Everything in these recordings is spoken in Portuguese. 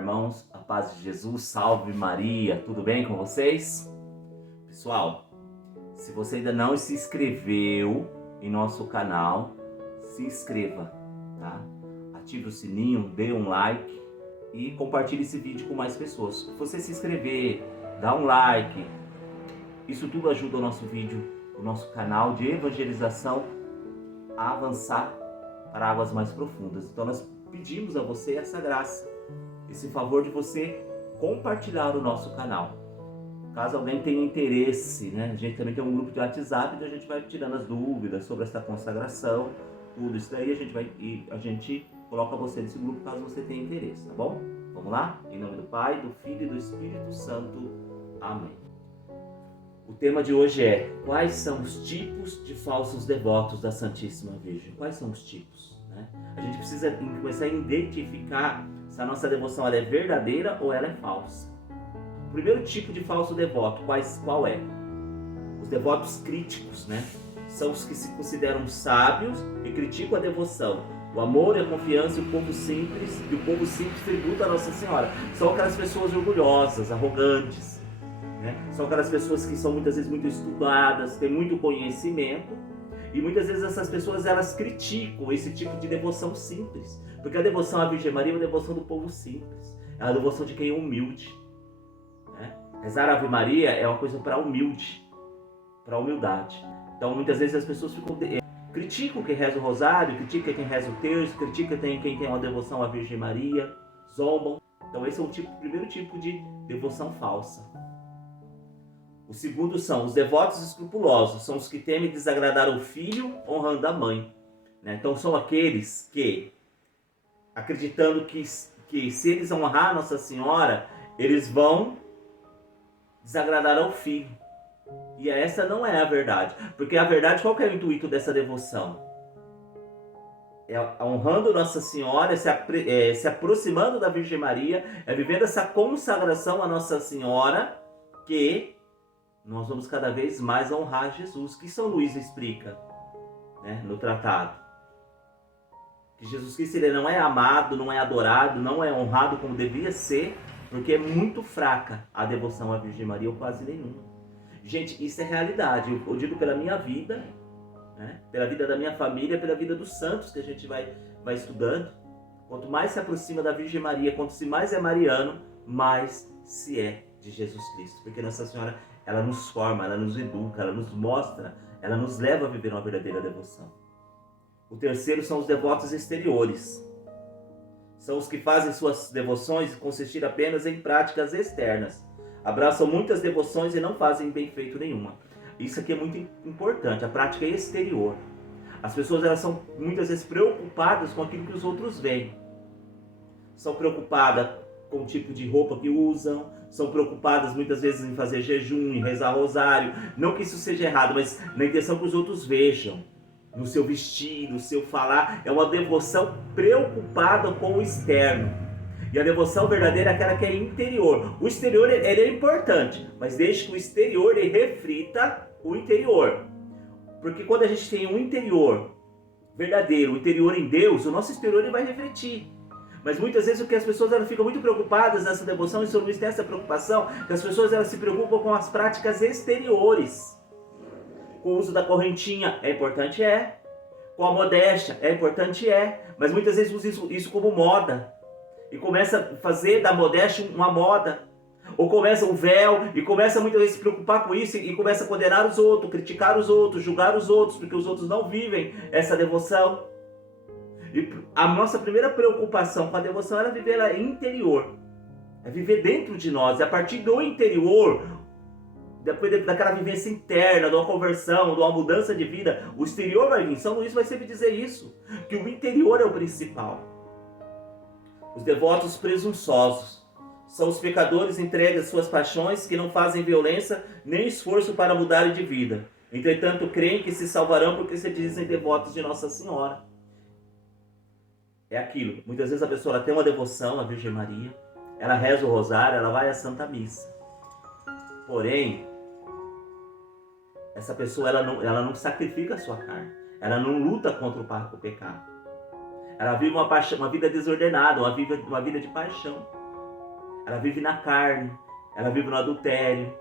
irmãos, a paz de Jesus, salve Maria, tudo bem com vocês? Pessoal, se você ainda não se inscreveu em nosso canal, se inscreva, tá? Ative o sininho, dê um like e compartilhe esse vídeo com mais pessoas. Se você se inscrever, dá um like, isso tudo ajuda o nosso vídeo, o nosso canal de evangelização a avançar para águas mais profundas. Então nós pedimos a você essa graça, esse favor de você compartilhar o nosso canal. Caso alguém tenha interesse, né? A gente também tem um grupo de WhatsApp onde a gente vai tirando as dúvidas sobre essa consagração, tudo isso daí a gente coloca você nesse grupo caso você tenha interesse, tá bom? Vamos lá? Em nome do Pai, do Filho e do Espírito Santo. Amém. O tema de hoje é: quais são os tipos de falsos devotos da Santíssima Virgem? Quais são os tipos? Né? A gente precisa começar a identificar se a nossa devoção ela é verdadeira ou ela é falsa. O primeiro tipo de falso devoto, qual é? Os devotos críticos, né? São os que se consideram sábios e criticam a devoção, o amor e a confiança e o povo simples tributa a Nossa Senhora. São aquelas pessoas orgulhosas, arrogantes, né? São aquelas pessoas que são muitas vezes muito estudadas, têm muito conhecimento, e muitas vezes essas pessoas elas criticam esse tipo de devoção simples, porque a devoção à Virgem Maria é uma devoção do povo simples, é a devoção de quem é humilde, né? Rezar a Ave Maria é uma coisa para humilde, para humildade. Então muitas vezes as pessoas criticam quem reza o rosário, criticam quem reza o terço, criticam quem tem uma devoção à Virgem Maria, zombam. Então esse é o primeiro tipo de devoção falsa. O segundo são os devotos escrupulosos, são os que temem desagradar o filho honrando a mãe, né? Então são aqueles que, acreditando que se eles honrar Nossa Senhora, eles vão desagradar ao filho. E essa não é a verdade, porque a verdade, qual que é o intuito dessa devoção? É honrando Nossa Senhora, se aproximando da Virgem Maria, é vivendo essa consagração a Nossa Senhora, que nós vamos cada vez mais honrar Jesus, que São Luís explica, né, no tratado. Que Jesus Cristo ele não é amado, não é adorado, não é honrado como devia ser, porque é muito fraca a devoção à Virgem Maria, ou quase nenhuma. Gente, isso é realidade. Eu digo pela minha vida, né, pela vida da minha família, pela vida dos santos que a gente vai estudando. Quanto mais se aproxima da Virgem Maria, quanto mais é mariano, mais se é de Jesus Cristo. Porque Nossa Senhora, ela nos forma, ela nos educa, ela nos mostra, ela nos leva a viver uma verdadeira devoção. O terceiro são os devotos exteriores. São os que fazem suas devoções consistir apenas em práticas externas. Abraçam muitas devoções e não fazem bem feito nenhuma. Isso aqui é muito importante, a prática exterior. As pessoas elas são muitas vezes preocupadas com aquilo que os outros veem. São preocupadas com o tipo de roupa que usam, são preocupadas muitas vezes em fazer jejum, em rezar rosário. Não que isso seja errado, mas na intenção que os outros vejam, no seu vestir, no seu falar. É uma devoção preocupada com o externo. E a devoção verdadeira é aquela que é interior. O exterior ele é importante, mas deixe que o exterior ele reflita o interior. Porque quando a gente tem um interior verdadeiro, um interior em Deus, o nosso exterior ele vai refletir. Mas muitas vezes o que as pessoas elas ficam muito preocupadas nessa devoção, e São Luís tem essa preocupação, que as pessoas elas se preocupam com as práticas exteriores. Com o uso da correntinha é importante, com a modéstia é importante, mas muitas vezes usa isso como moda. E começa a fazer da modéstia uma moda. Ou começa o véu e começa muitas vezes a se preocupar com isso e começa a condenar os outros, criticar os outros, julgar os outros, porque os outros não vivem essa devoção. E a nossa primeira preocupação com a devoção era viver ela interior. É viver dentro de nós. E a partir do interior, depois daquela vivência interna, de uma conversão, de uma mudança de vida, o exterior vai vir. São Luís vai sempre dizer isso, que o interior é o principal. Os devotos presunçosos são os pecadores entregues às suas paixões que não fazem violência nem esforço para mudarem de vida. Entretanto, creem que se salvarão porque se dizem devotos de Nossa Senhora. É aquilo. Muitas vezes a pessoa ela tem uma devoção à Virgem Maria, ela reza o rosário, ela vai à Santa Missa. Porém, essa pessoa ela não sacrifica a sua carne, ela não luta contra o pecado. Ela vive uma vida desordenada, uma vida de paixão. ela vive na carne, ela vive no adultério,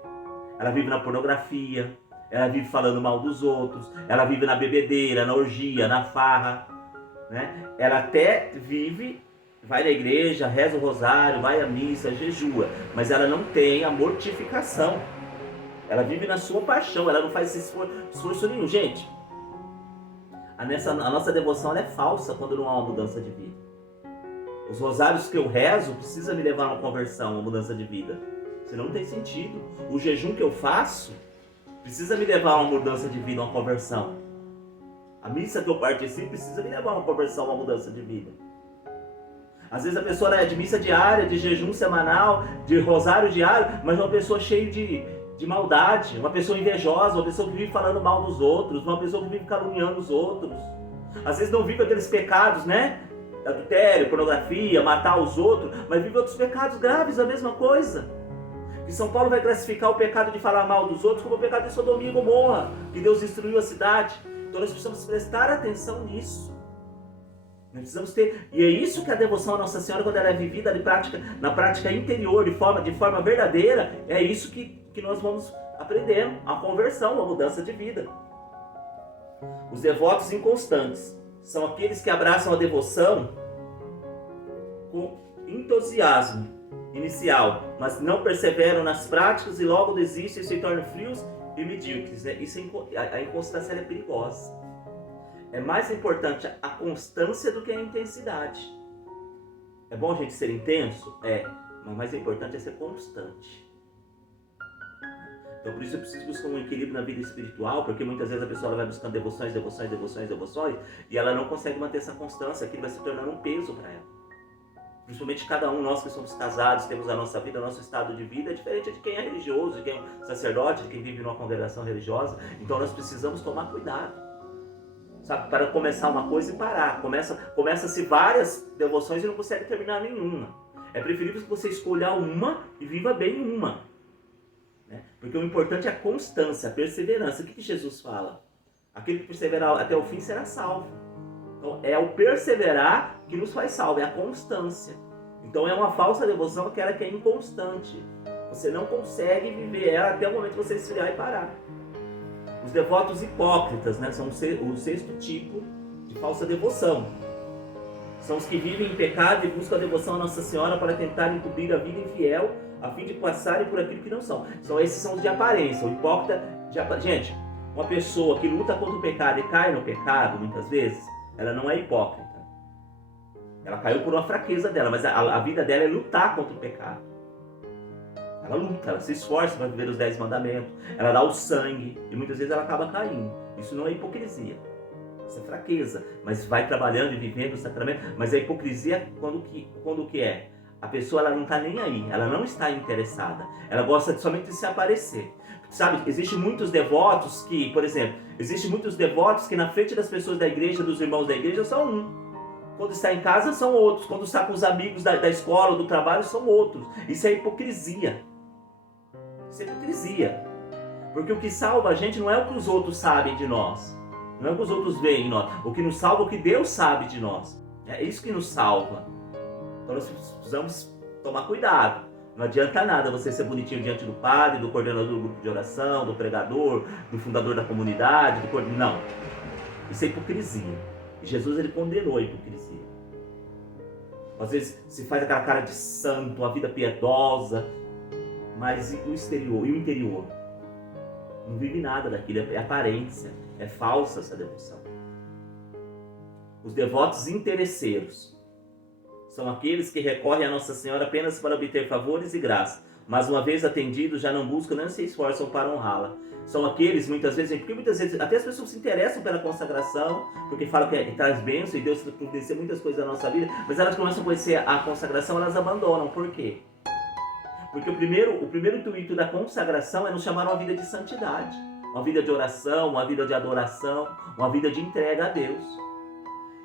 ela vive na pornografia, ela vive falando mal dos outros, ela vive na bebedeira, na orgia, na farra, né? Ela até vive, vai na igreja, reza o rosário, vai à missa, jejua, mas ela não tem a mortificação. Ela vive na sua paixão, ela não faz esse esforço nenhum. Gente, a nossa devoção ela é falsa quando não há uma mudança de vida. Os rosários que eu rezo precisam me levar a uma conversão, uma mudança de vida. Senão não tem sentido. O jejum que eu faço precisa me levar a uma mudança de vida, uma conversão. A missa que eu participo precisa me levar a uma conversão, uma mudança de vida. Às vezes a pessoa é de missa diária, de jejum semanal, de rosário diário, mas é uma pessoa cheia de maldade, uma pessoa invejosa, uma pessoa que vive falando mal dos outros, uma pessoa que vive caluniando os outros. Às vezes não vive aqueles pecados, né? Adultério, pornografia, matar os outros, mas vive outros pecados graves, a mesma coisa. E São Paulo vai classificar o pecado de falar mal dos outros como o pecado de Sodoma e Gomorra, que Deus destruiu a cidade. Então nós precisamos prestar atenção nisso. Nós precisamos ter, e é isso que a devoção à Nossa Senhora, quando ela é vivida na prática interior, de forma verdadeira, é isso que nós vamos aprendendo, a conversão, a mudança de vida. Os devotos inconstantes são aqueles que abraçam a devoção com entusiasmo inicial, mas não perseveram nas práticas e logo desistem e se tornam frios e medíocres. A inconstância é perigosa. É mais importante a constância do que a intensidade. É bom a gente ser intenso? É, mas o mais importante é ser constante. Então por isso eu preciso buscar um equilíbrio na vida espiritual, porque muitas vezes a pessoa vai buscando devoções, e ela não consegue manter essa constância, aquilo vai se tornando um peso para ela. Principalmente cada um, nós que somos casados, temos a nossa vida, o nosso estado de vida é diferente de quem é religioso, de quem é sacerdote, de quem vive numa congregação religiosa. Então nós precisamos tomar cuidado, sabe, para começar uma coisa e parar. Começa-se várias devoções e não consegue terminar nenhuma. É preferível que você escolha uma e viva bem uma. Porque o importante é a constância, a perseverança. O que Jesus fala? Aquele que perseverar até o fim será salvo. Então é o perseverar que nos faz salvo, é a constância. Então é uma falsa devoção aquela que é inconstante. Você não consegue viver ela até o momento que você esfriar e parar. Os devotos hipócritas, né, são o sexto tipo de falsa devoção. São os que vivem em pecado e buscam a devoção à Nossa Senhora para tentar encobrir a vida infiel a fim de passarem por aquilo que não são. Esses são os de aparência. O hipócrita de aparência. Gente, uma pessoa que luta contra o pecado e cai no pecado, muitas vezes, ela não é hipócrita. Ela caiu por uma fraqueza dela, mas a vida dela é lutar contra o pecado. Ela luta, ela se esforça para viver os 10 mandamentos, ela dá o sangue e muitas vezes ela acaba caindo. Isso não é hipocrisia, isso é fraqueza, mas vai trabalhando e vivendo o sacramento. Mas a hipocrisia quando que é? A pessoa ela não está nem aí, ela não está interessada, ela gosta somente de se aparecer. Sabe, existem muitos devotos que, por exemplo, na frente das pessoas da igreja, dos irmãos da igreja, são um. Quando está em casa, são outros. Quando está com os amigos da escola, do trabalho, são outros. Isso é hipocrisia. Isso é hipocrisia. Porque o que salva a gente não é o que os outros sabem de nós. Não é o que os outros veem em nós. O que nos salva é o que Deus sabe de nós. É isso que nos salva. Então nós precisamos tomar cuidado. Não adianta nada você ser bonitinho diante do padre, do coordenador do grupo de oração, do pregador, do fundador da comunidade, Não. Isso é hipocrisia. E Jesus ele condenou a hipocrisia. Às vezes se faz aquela cara de santo, uma vida piedosa, mas e o exterior, e o interior? Não vive nada daquilo, é aparência, é falsa essa devoção. Os devotos interesseiros são aqueles que recorrem a Nossa Senhora apenas para obter favores e graça, mas uma vez atendidos já não buscam nem se esforçam para honrá-la. São aqueles, muitas vezes, até as pessoas se interessam pela consagração, porque falam que traz bênção e Deus providencia muitas coisas na nossa vida, mas elas começam a conhecer a consagração, elas abandonam. Por quê? Porque o primeiro intuito da consagração é nos chamar a uma vida de santidade, uma vida de oração, uma vida de adoração, uma vida de entrega a Deus.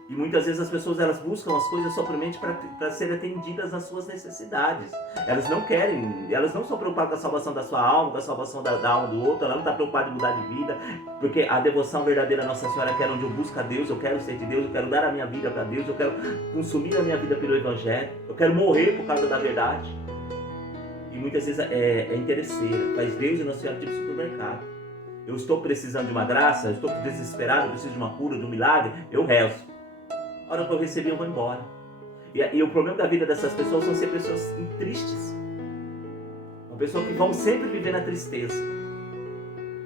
E muitas vezes as pessoas elas buscam as coisas somente para serem atendidas nas suas necessidades. Elas não são preocupadas com a salvação da sua alma, com a salvação da alma do outro, ela não está preocupada em mudar de vida, porque a devoção verdadeira à Nossa Senhora quer onde eu busco a Deus, eu quero ser de Deus, eu quero dar a minha vida para Deus, eu quero consumir a minha vida pelo Evangelho, eu quero morrer por causa da verdade. E muitas vezes é interesseira, faz Deus e Nossa Senhora tipo supermercado. Eu estou precisando de uma graça, eu estou desesperado, eu preciso de uma cura, de um milagre, eu rezo. A hora que eu recebi, eu vou embora. E o problema da vida dessas pessoas são ser pessoas tristes. Uma pessoa que vão sempre viver na tristeza.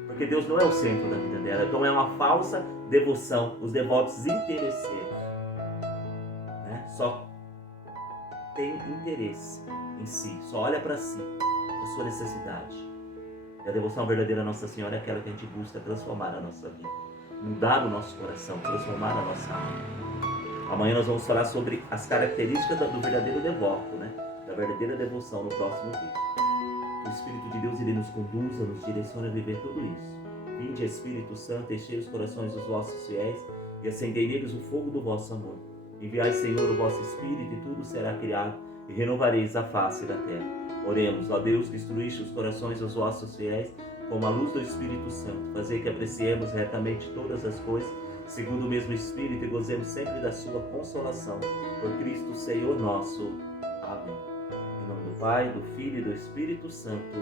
Porque Deus não é o centro da vida dela. Então é uma falsa devoção. Os devotos interesseiros, né? Só tem interesse em si. Só olha para si, para sua necessidade. E a devoção verdadeira à Nossa Senhora é aquela que a gente busca transformar a nossa vida. Mudar o nosso coração, transformar a nossa alma. Amanhã nós vamos falar sobre as características do verdadeiro devoto, né? Da verdadeira devoção no próximo vídeo. O Espírito de Deus, ele nos conduza, nos direciona a viver tudo isso. Vinde, Espírito Santo, enchei os corações dos vossos fiéis e acendei neles o fogo do vosso amor. Enviai, Senhor, o vosso Espírito e tudo será criado e renovareis a face da terra. Oremos, ó Deus, que instruíste os corações dos vossos fiéis com a luz do Espírito Santo. Fazei que apreciemos retamente todas as coisas, segundo o mesmo Espírito, e gozemos sempre da sua consolação. Por Cristo, Senhor nosso. Amém. Em nome do Pai, do Filho e do Espírito Santo.